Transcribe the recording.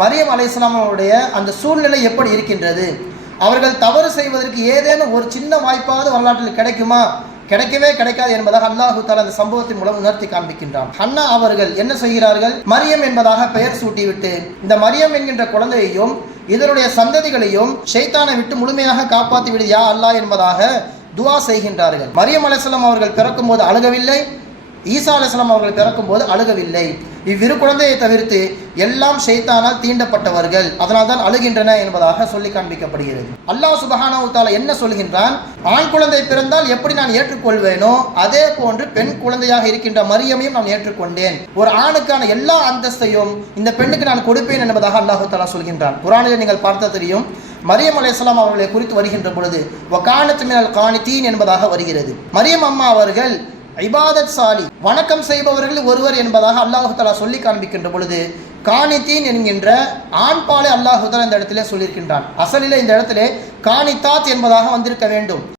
மரியம் அலைஹிஸ்ஸலாம் அவருடைய அந்த சூழ்நிலை எப்படி இருக்கின்றது, அவர்கள் தவறு செய்வதற்கு ஏதேனும் ஒரு சின்ன வாய்ப்பாவது வரலாற்றில் கிடைக்குமா, கிடைக்கவே கிடைக்காது என்பதாக அல்லாஹு தஆலா அந்த சம்பவத்தின் மூலம் உணர்த்தி காண்பிக்கின்றான். ஹன்னா அவர்கள் என்ன செய்கிறார்கள், மரியம் என்பதாக பெயர் சூட்டிவிட்டு இந்த மரியம் என்கின்ற குழந்தையையும் இதனுடைய சந்ததிகளையும் ஷைத்தானை விட்டு முழுமையாக காப்பாற்றி விடு யா அல்லாஹ் என்பதாக துஆ செய்கின்றார்கள். மரியம் அலைஹிஸ்ஸலாம் அவர்கள் பிறக்கும் போது அழுகவில்லை, ஈசா அலைஹிஸ்ஸலாம் அவர்கள் பிறக்கும் போது அழுகவில்லை. இவ்விரு குழந்தையை தவிர்த்து எல்லாம் ஷைத்தானால் தீண்டப்பட்டவர்கள், அதனால் தான் அழுகின்றன என்பதாக சொல்லி காண்பிக்கப்படுகிறது. அல்லாஹ் சுப்ஹானஹு வ தஆலா என்ன சொல்கின்றான், ஆண் குழந்தை பிறந்தால் எப்படி நான் ஏற்றுக்கொள்வேனோ அதே போன்று பெண் குழந்தையாக இருக்கின்ற மரியமையும் நான் ஏற்றுக்கொண்டேன். ஒரு ஆணுக்கான எல்லா அந்தஸ்தையும் இந்த பெண்ணுக்கு நான் கொடுப்பேன் என்பதாக அல்லாஹ் தஆலா சொல்கின்றான். குர்ஆனில் நீங்கள் பார்த்த தெரியும், மரியம் அலைஹிஸ்ஸலாம் அவர்களை குறித்து வருகின்ற பொழுது வகானத் மினல் கானிதீன் என்பதாக வருகிறது. மரியம் அம்மா அவர்கள் இபாதத் சாலி, வணக்கம் செய்பவர்கள் ஒருவர் என்பதாக அல்லாஹ் தஆலா சொல்லி காண்பிக்கின்ற பொழுது கானிதீன் என்கின்ற ஆண்பாலை அல்லாஹ் தஆலா இந்த இடத்திலே சொல்லியிருக்கின்றான். அசலிலே இந்த இடத்திலே கானிதாத் என்பதாக வந்திருக்க வேண்டும்.